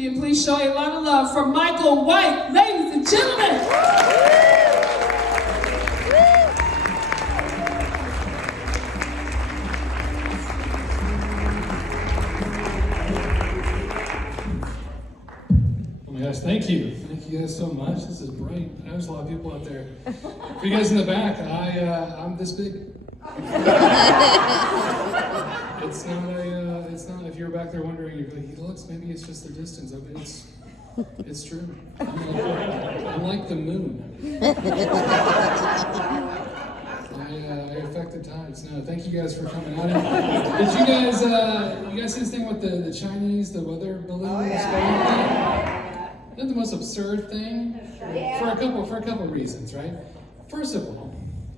And please show a lot of love for Michael White, ladies and gentlemen. Oh my gosh, thank you. Thank you guys so much. This is bright. There's a lot of people out there. For you guys in the back, I'm this big. It's not, if you're back there wondering, you're like, he looks, maybe it's just the distance of it. It's true. I'm like the moon. I affect the tides. No, thank you guys for coming out. Did you guys see this thing with the Chinese, the weather balloon? Oh, yeah. Isn't that the most absurd thing? Yeah. For a couple reasons, right? First of all,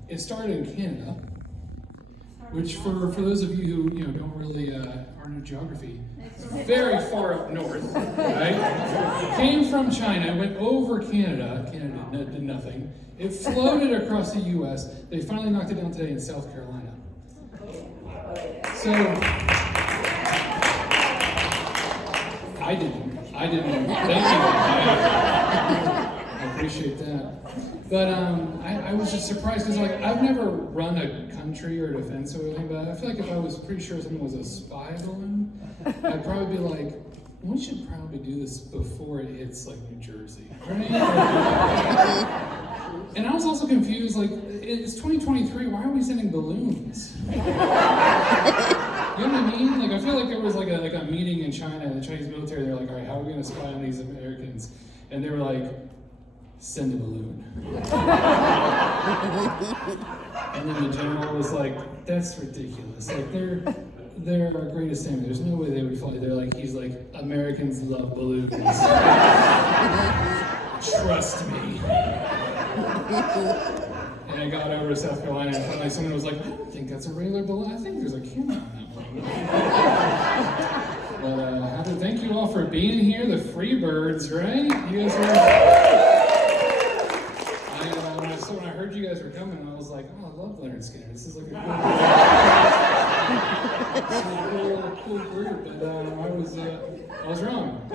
it started in Canada, which for those of you who don't really aren't in geography, very far up north, right? Came from China, went over Canada. Canada did nothing. It floated across the U.S. They finally knocked it down today in South Carolina. So I didn't. Thank you. I appreciate that. But I was just surprised because I've never run a country or defense or anything, but I feel like if I was pretty sure something was a spy balloon, I'd probably be like, we should probably do this before it hits New Jersey, right? And I was also confused, it's 2023, why are we sending balloons? You know what I mean? I feel like there was a meeting in China, the Chinese military, they're like, all right, how are we gonna spy on these Americans? And they were like, send a balloon. And then the general was like, that's ridiculous. They're our greatest enemy. There's no way they would fly. He's like, Americans love balloons. Trust me. And I got over to South Carolina and finally someone was like, I don't think that's a regular balloon. I think there's a camera on that one. But thank you all for being here, the Freebirds, right? You guys were... when I heard you guys were coming, I was like, oh, I love Leonard Skinner. This is a cool group. But I was wrong. I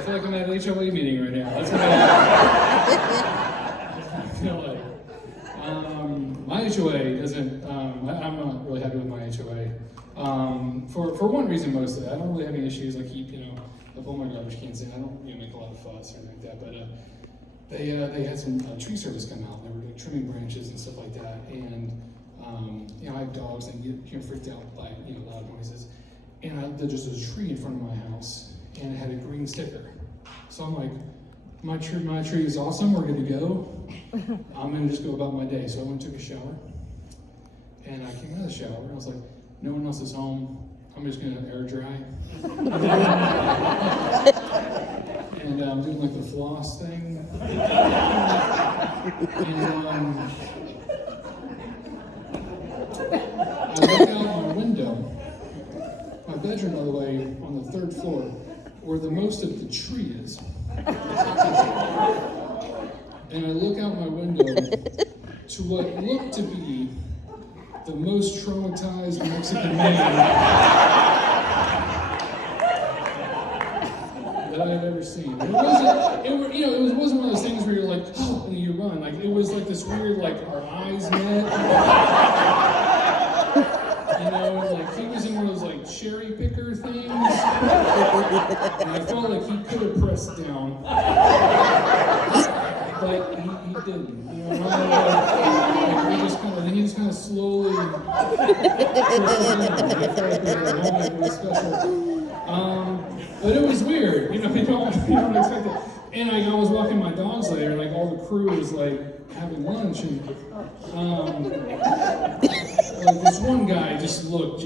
feel like I'm at an HOA meeting right now. That's what I feel like. My HOA doesn't. I'm not really happy with my HOA. For one reason mostly. I don't really have any issues. I keep up all my garbage cans in. I don't make a lot of fuss or anything like that. But they had some tree service come out. They were doing trimming branches and stuff like that. And I have dogs and get freaked out by loud noises. And there's just a tree in front of my house, and it had a green sticker. So I'm like, my tree is awesome. We're good to go. I'm gonna just go about my day. So I went and took a shower, and I came out of the shower, and I was like, no one else is home. I'm just gonna air dry. And I'm doing the floss thing. And I look out my window. My bedroom, by the way, on the 3rd floor, where the most of the tree is. And I look out my window to what looked to be the most traumatized Mexican man that I had ever seen. It wasn't one of those things where you're like, oh, and you run. It was this weird, our eyes met. He was in one of those cherry picker things. And I felt like he could have pressed down. But he didn't. He just kind of slowly. But it was weird. You don't expect it. And I was walking my dogs later, and all the crew was having lunch, and this one guy just looked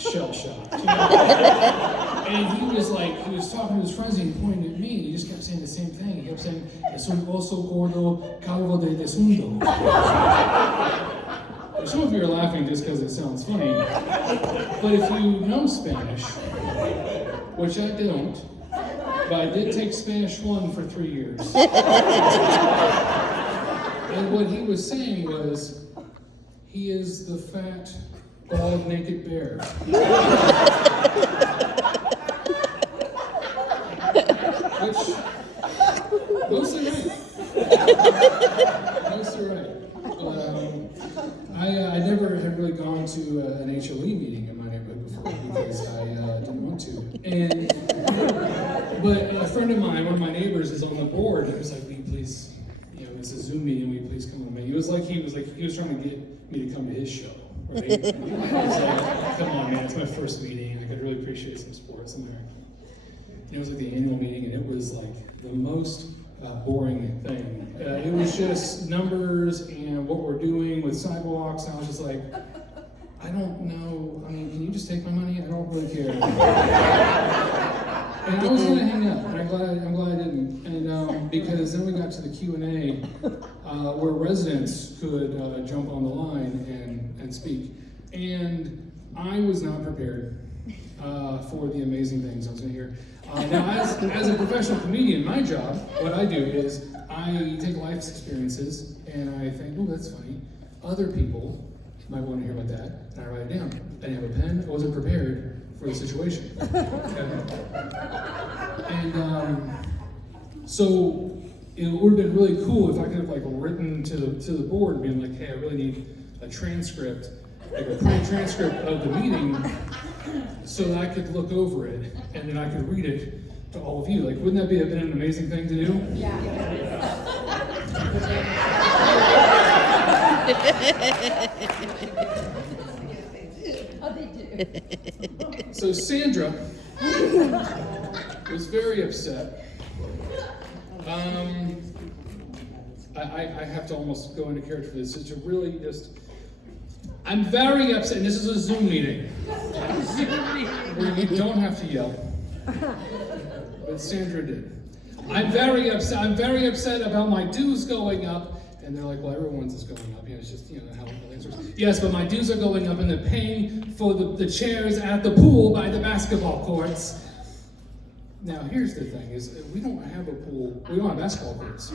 shell shocked. And he was talking to his friends, and he pointed at me, and he just kept saying the same thing. He kept saying, "Es un oso gordo calvo de desundo." Some of you are laughing just because it sounds funny, but if you know Spanish, which I don't, but I did take Spanish 1 for 3 years. And what he was saying was, he is the fat, bald, naked bear. And but a friend of mine, one of my neighbors, is on the board. And he was like, "Will you please, it's a Zoom meeting. Will you please come with me?" He was trying to get me to come to his show, right? He was like, "Come on, man, it's my first meeting. Like, I'd really appreciate some sports in there." And it was like the annual meeting, and it was like the most boring thing. It was just numbers and what we're doing with sidewalks. And I was just like, I don't know. I mean, can you just take my money? I don't really care. And I was gonna hang up, and I'm glad I didn't. And because then we got to the Q&A, where residents could jump on the line and speak. And I was not prepared for the amazing things I was gonna hear. Now, as a professional comedian, my job, what I do is I take life experiences and I think, oh, that's funny. Other people might want to hear about that, and I write it down. I didn't have a pen. I wasn't prepared for the situation. Okay? And so it would have been really cool if I could have written to the board, being like, hey, I really need a transcript, like a pre-transcript of the meeting, so that I could look over it and then I could read it to all of you. Like, wouldn't that have been an amazing thing to do? Yeah. Oh, they do. So Sandra was very upset. I have to almost go into character for this. It's really just, I'm very upset, and this is a Zoom meeting, where you don't have to yell, but Sandra did. I'm very upset about my dues going up. And they're like, well, everyone's is going up. It's just, how things work. Yes, but my dues are going up and they're paying for the chairs at the pool by the basketball courts. Now, here's the thing, is we don't have a pool. We don't have basketball courts.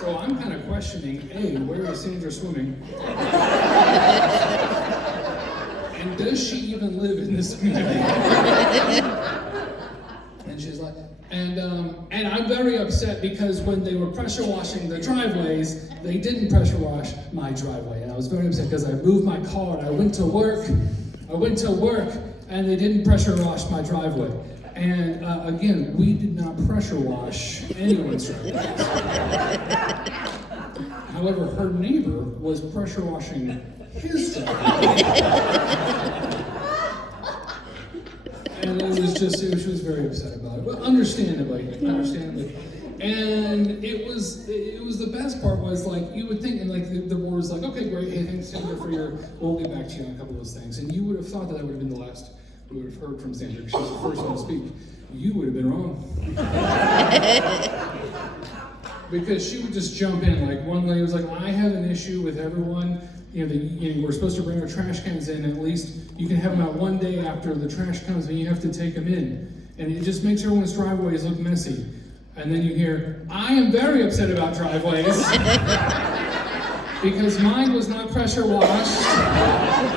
So I'm kind of questioning, A, where is Sandra swimming? And does she even live in this community? And she's like, and I'm very upset because when they were pressure washing the driveways, they didn't pressure wash my driveway. And I was very upset because I moved my car and I went to work, and they didn't pressure wash my driveway. And again, we did not pressure wash anyone's driveways. However, her neighbor was pressure washing his driveway. And she was very upset about it, but understandably. And it was the best part was you would think, and the board was like, okay, great, hey, thanks Sandra we'll get back to you on a couple of those things. And you would have thought that would have been the last we would have heard from Sandra, because she was the first one to speak. You would have been wrong. Because she would just jump in, one lady was like, I have an issue with everyone. We're supposed to bring our trash cans in, at least you can have them out one day after the trash comes and you have to take them in. And it just makes everyone's driveways look messy. And then you hear, I am very upset about driveways because mine was not pressure washed.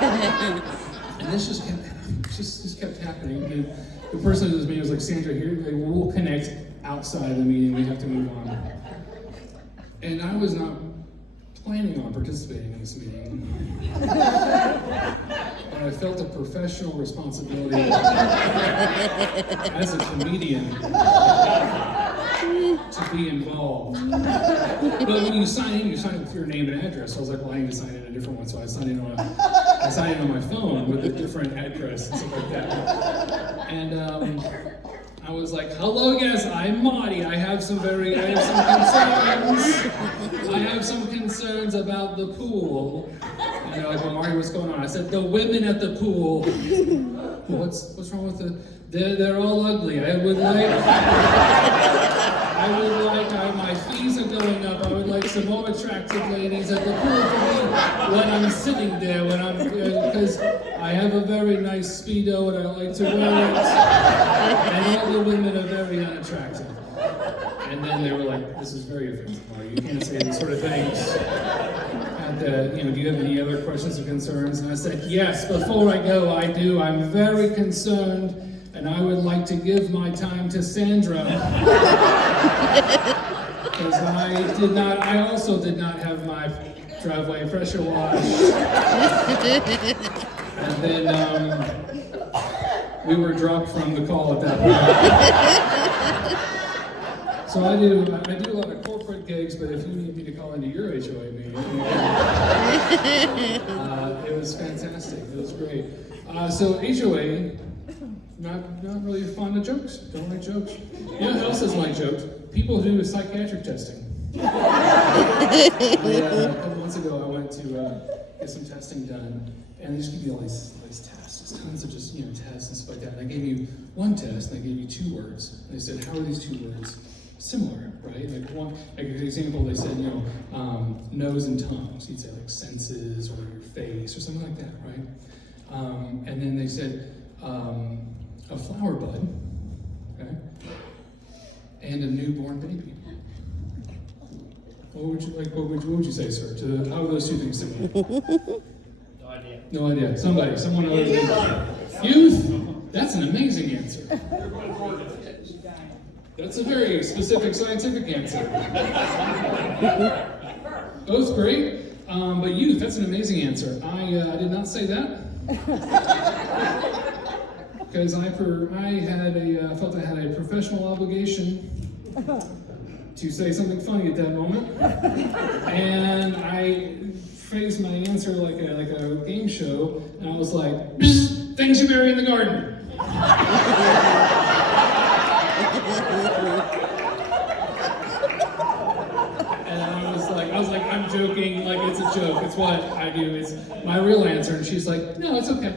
And this just kept happening. And the person who was meeting was like, Sandra, here, we'll connect outside of the meeting, we have to move on. And I was not planning on participating in this meeting. But I felt a professional responsibility as a comedian to be involved. But when you sign in with your name and address. So I was like, well, I need to sign in a different one. So I signed in on my phone with a different address and stuff like that. And I was like, hello, yes, I'm Marty. I have some concerns. I have some concerns about the pool. And they're like, well, Marty, what's going on? I said, the women at the pool. Well, what's wrong with they're all ugly. My fees are going up. I would like some more attractive ladies at the pool for me when I'm sitting there, because I have a very nice Speedo and I like to wear it. And all the women are very unattractive. And then they were like, this is very offensive, Marty. You can't say these sort of things. And, do you have any other questions or concerns? And I said, yes, before I go, I do. I'm very concerned, and I would like to give my time to Sandra. Because I also did not have my driveway pressure washed. And then we were dropped from the call at that point. So I do a lot of corporate gigs, but if you need me to call into your HOA meeting, it was fantastic. It was great. So HOA, not really fond of jokes. Don't like jokes. You know who else doesn't like jokes? People who do psychiatric testing. A couple months ago, I went to get some testing done, and they just give you all these tests, tons of just tests and stuff like that. And they gave you one test, and they gave you 2 words. And they said, "How are these 2 words similar?" Right? Like an example, they said, nose and tongue. So you'd say like senses or your face or something like that, right? And then they said a flower bud, okay, and a newborn baby. What would you say, sir? How are those 2 things similar? No idea. No idea. Someone other than youth. That's an amazing answer. That's a very specific scientific answer. Both great, but youth. That's an amazing answer. I did not say that because I felt I had a professional obligation to say something funny at that moment, and I phrased my answer like a game show, and I was like, "Things you bury in the garden." And I was like, I'm joking, like it's a joke. It's what I do. It's my real answer, and she's like, "No, it's okay."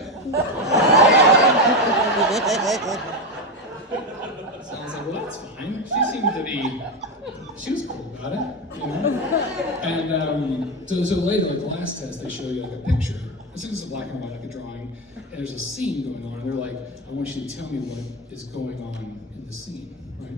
So I was like, "Well, that's fine." She was cool about it, And so later, like the last test, they show you like a picture. This is black and white, like a drawing, and there's a scene going on, and they're like, "I want you to tell me what is going on in the scene," right?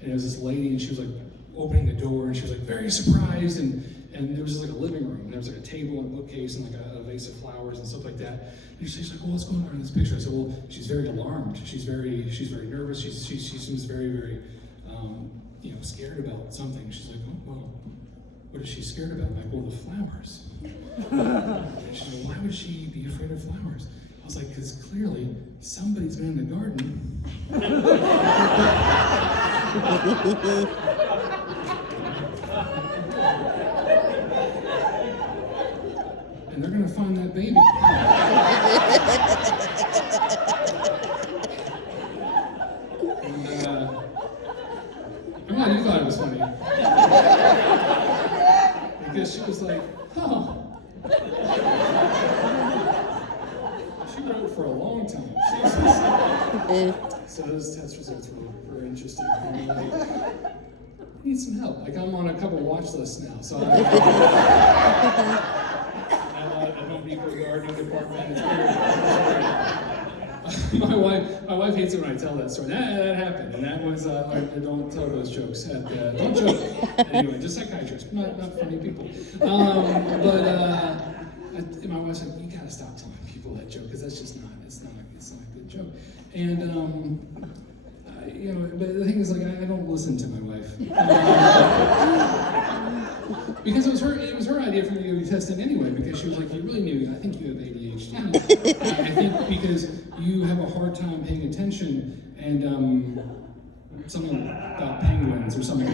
And it was this lady, and she was like opening the door, and she was like very surprised, and there was like a living room, and there was like a table and a bookcase and like a vase of flowers and stuff like that. And she's like, "Well, what's going on in this picture?" I said, "Well, she's very alarmed. She's very nervous. She seems very scared about something." She's like, "Oh, well, what is she scared about?" I'm like, "Well, the flowers." And she's like, "Why would she be afraid of flowers?" I was like, "Because clearly somebody's been in the garden." And they're gonna find that baby. I'm glad you thought it was funny. Because she was like, "Oh." She wrote for a long time. So those test results were interesting. And like, I need some help. Like I'm on a couple watch lists now, so I'm at Home Depot gardening department. It's weird. My wife hates it when I tell that story. That happened, and that was I don't tell those jokes. Don't joke. Anyway, just psychiatrists, not funny people. My wife's like, "You gotta stop telling people that joke because that's just not it's not a good joke." And but the thing is, like, I don't listen to my wife because it was her idea for me to be testing anyway. Because she was like, "You really knew. I think you have ADHD. I think because you have a hard time paying attention and something about penguins or something."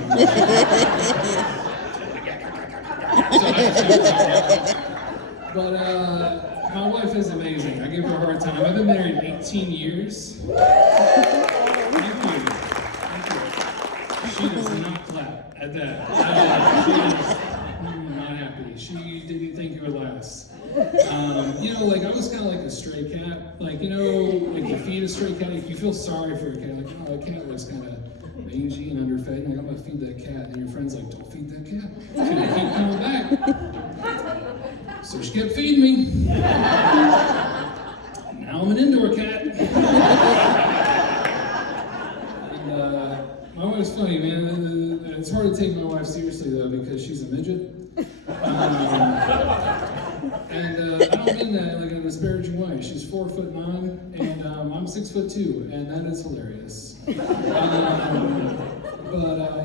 But my wife is amazing. I give her a hard time. I've been married 18 years. Thank you. She does not clap at that. She is not happy. She didn't think it would last. Like I was kind of like a stray cat. Like, like you feed a stray cat, you feel sorry for a cat. Like, oh, that cat looks kind of mangy and underfed. And like, I'm gonna feed that cat. And your friend's like, "Don't feed that cat. She's gonna keep coming back." So she kept feeding me. Now I'm an indoor cat. And my wife's funny, man. It's hard to take my wife seriously though because she's a midget. And I don't mean that like in a disparaging way. She's 4'9", and I'm I'm 6'2", and that is hilarious. But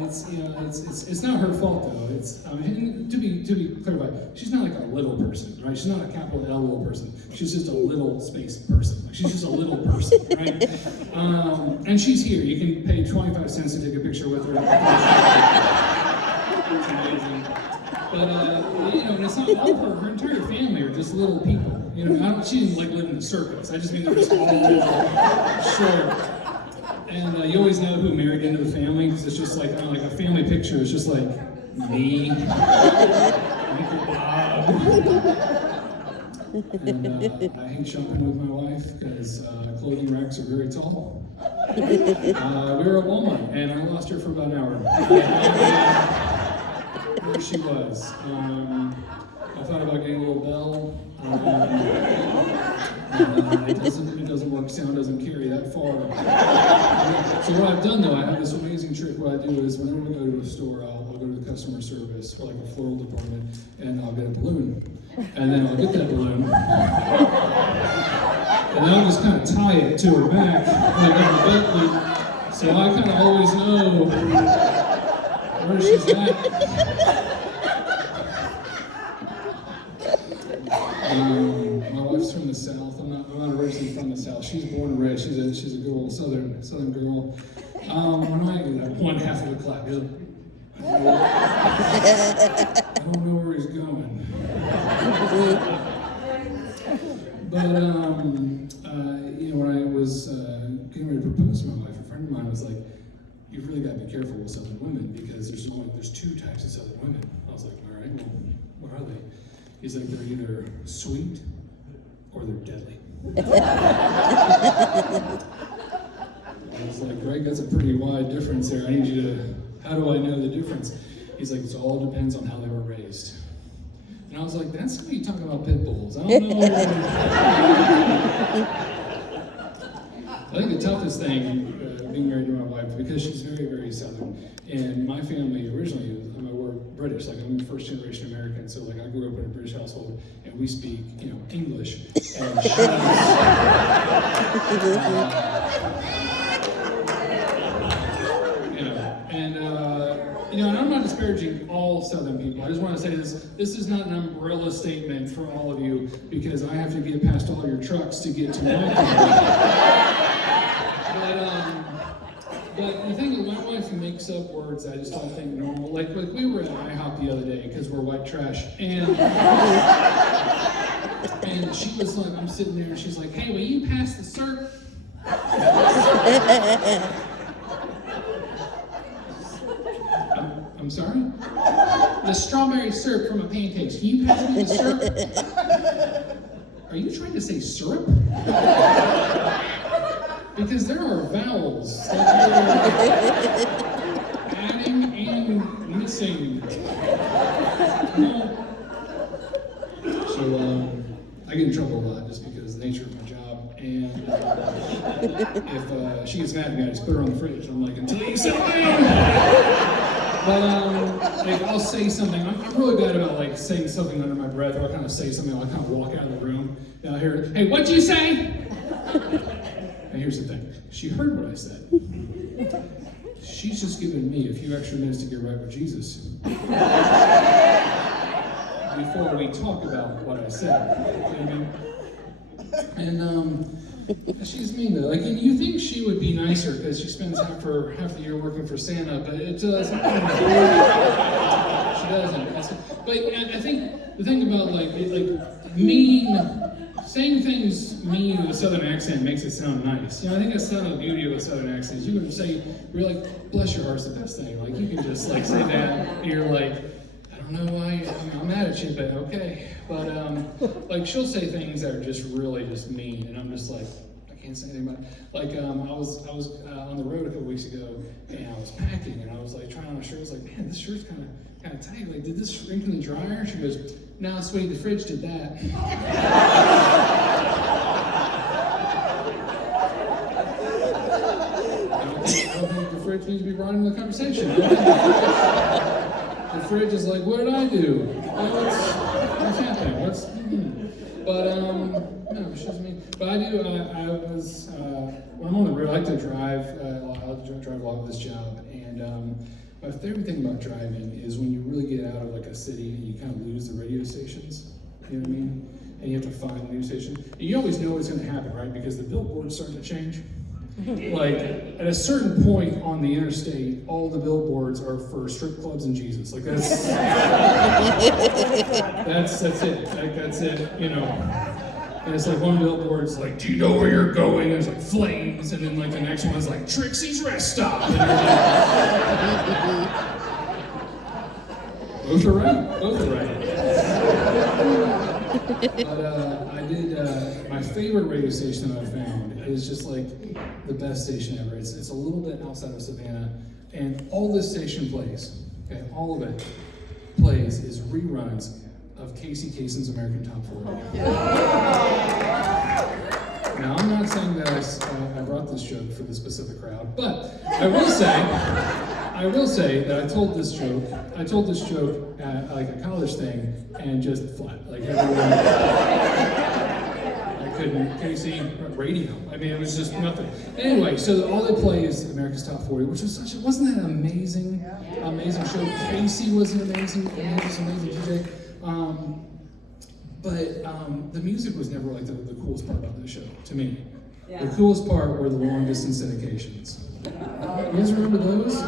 it's not her fault though. It's and to be clarified, she's not like a little person, right? She's not a capital L little person. She's just a little space person. Like, she's just a little person, right? And she's here. You can pay 25 cents to take a picture with her. It's amazing. But and it's not all her. Her entire family are just little people. She didn't like live in the circus. I just mean they're just all short. And you always know who married into the family because it's just like like a family picture. It's just like me, Uncle Bob, and I hate shopping with my wife because clothing racks are very tall. We were at Walmart and I lost her for about an hour. Where she was. I thought about getting a little bell. It doesn't work. Sound doesn't carry that far. So what I've done though, I have this amazing trick. What I do is whenever we go to a store, I'll go to the customer service for like a floral department, and I'll get a balloon, and then I'll get that balloon, and then I'll just kind of tie it to her back, like on the belt loop, so I kind of always know where she's at. My wife's from the South. I'm not originally from the South. She's born and raised. She's a good old Southern girl. When I get that one half of the clap, he's like, I don't know where he's going. But when I was getting ready to propose to my wife, a friend of mine was like, "You've really got to be careful with Southern women because there's two types of Southern women." I was like, "All right, well, what are they?" He's like, "They're either sweet or they're deadly." I was like, "Greg, that's a pretty wide difference there. I need you to, how do I know the difference?" He's like, "It all depends on how they were raised." And I was like, "That's how you talk about pit bulls. I don't know." I think the toughest thing, being married to my wife, because she's very, very Southern, and my family originally, we're British, like I'm a first generation American, so like I grew up in a British household, and we speak, English, and and I'm not disparaging all Southern people. I just want to say this is not an umbrella statement for all of you, because I have to get past all your trucks to get to my car. But the thing is, my wife makes up words I just don't think normal. Like we were at IHOP the other day because we're white trash, and she was like, I'm sitting there, and she's like, "Hey, will you pass the syrup?" I'm sorry? The strawberry syrup from a pancakes. Can you pass me the syrup? Are you trying to say syrup? Because there are vowels that you're adding and missing. So I get in trouble a lot just because of the nature of my job. And if she gets mad at me, I just put her on the fridge. I'm like, "Until you sit down." But like I'll say something. I'm really bad about like saying something under my breath, or I'll kind of say something. I'll kind of walk out of the room, and I'll hear, "Hey, what'd you say?" And here's the thing, she heard what I said. She's just given me a few extra minutes to get right with Jesus before we talk about what I said. You know what I mean? And she's mean though. Like, and you think she would be nicer because she spends half the year working for Santa, but it doesn't. She doesn't. But I think the thing about like mean. Saying things mean with a Southern accent makes it sound nice. I think that's kind of the beauty of a Southern accent. You can say, you're like, "Bless your heart's the best thing." Like, you can just like say that, and you're like, "I don't know why, I'm mad at you, but okay." But like, she'll say things that are just really just mean, and I'm just like, I can't say anything about it. Like, I was on the road a couple weeks ago, and I was packing, and I was like trying on a shirt. I was like, "Man, this shirt's kind of tight. Like, did this shrink in the dryer?" She goes, "No, sweetie, the fridge did that." I don't think the fridge needs to be brought into the conversation. The fridge is like, "What did I do? What's happening? But no, excuse me. But I do. I was when I'm on the road. I like to drive. I like to drive a lot with this job, and my favorite thing about driving is when you really get out of like a city and you kind of lose the radio stations. You know what I mean? And you have to find a new station. And you always know what's going to happen, right? Because the billboards start to change. Like at a certain point on the interstate, all the billboards are for strip clubs and Jesus. Like that's that's it. Like that's it. You know. And it's like one billboard's like, "Do you know where you're going?" There's like flames, and then like the next one's like Trixie's Rest Stop. And you're like, both are right. Both are right. But I did. My favorite radio station that I found is just like the best station ever. It's a little bit outside of Savannah, and all this station plays. Okay, all of it plays is reruns of Casey Kasem's American Top 40. Now, I'm not saying that I brought this joke for the specific crowd, but I will say that I told this joke at like a college thing, and just flat. Like everyone, I couldn't, Casey, radio. I mean, it was just nothing. Anyway, so all they play is America's Top 40, which was wasn't that an amazing show? Casey was an amazing DJ. But the music was never like the coolest part about the show, to me. Yeah. The coolest part were the long distance syndications. You guys remember those?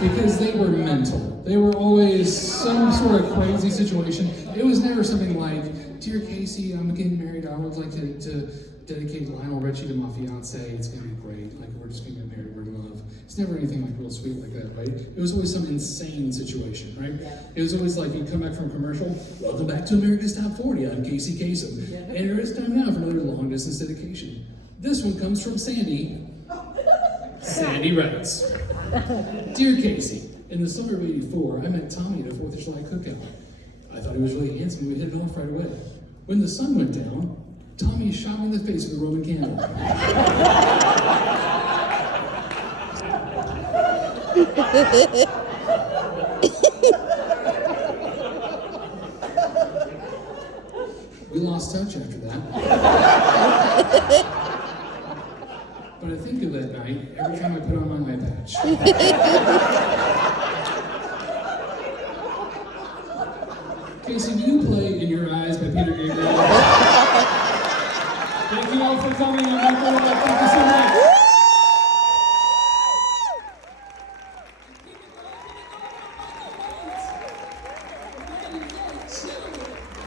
Because they were mental. They were always some sort of crazy situation. It was never something like, "Dear Casey, I'm getting married. I would like to dedicate Lionel Richie to my fiance. It's gonna be great. Like we're just gonna get married, we're in love." It's never anything like real sweet like that, right? It was always some insane situation, right? Yeah. It was always like you'd come back from commercial. "Welcome back to America's Top 40. I'm Casey Kasem. And it is time now for another long distance dedication. This one comes from Sandy. Sandy writes, "Dear Casey, in the summer of '84, I met Tommy at a 4th of July cookout. I thought he was really handsome and we hit it off right away. When the sun went down, Tommy shot me in the face with a Roman candle. We lost touch after that. But I think of that night every time I put on my eye patch." Casey, do you play In Your Eyes by Peter Gabriel? Thank you all for coming. I'm Michael. Thank you so much.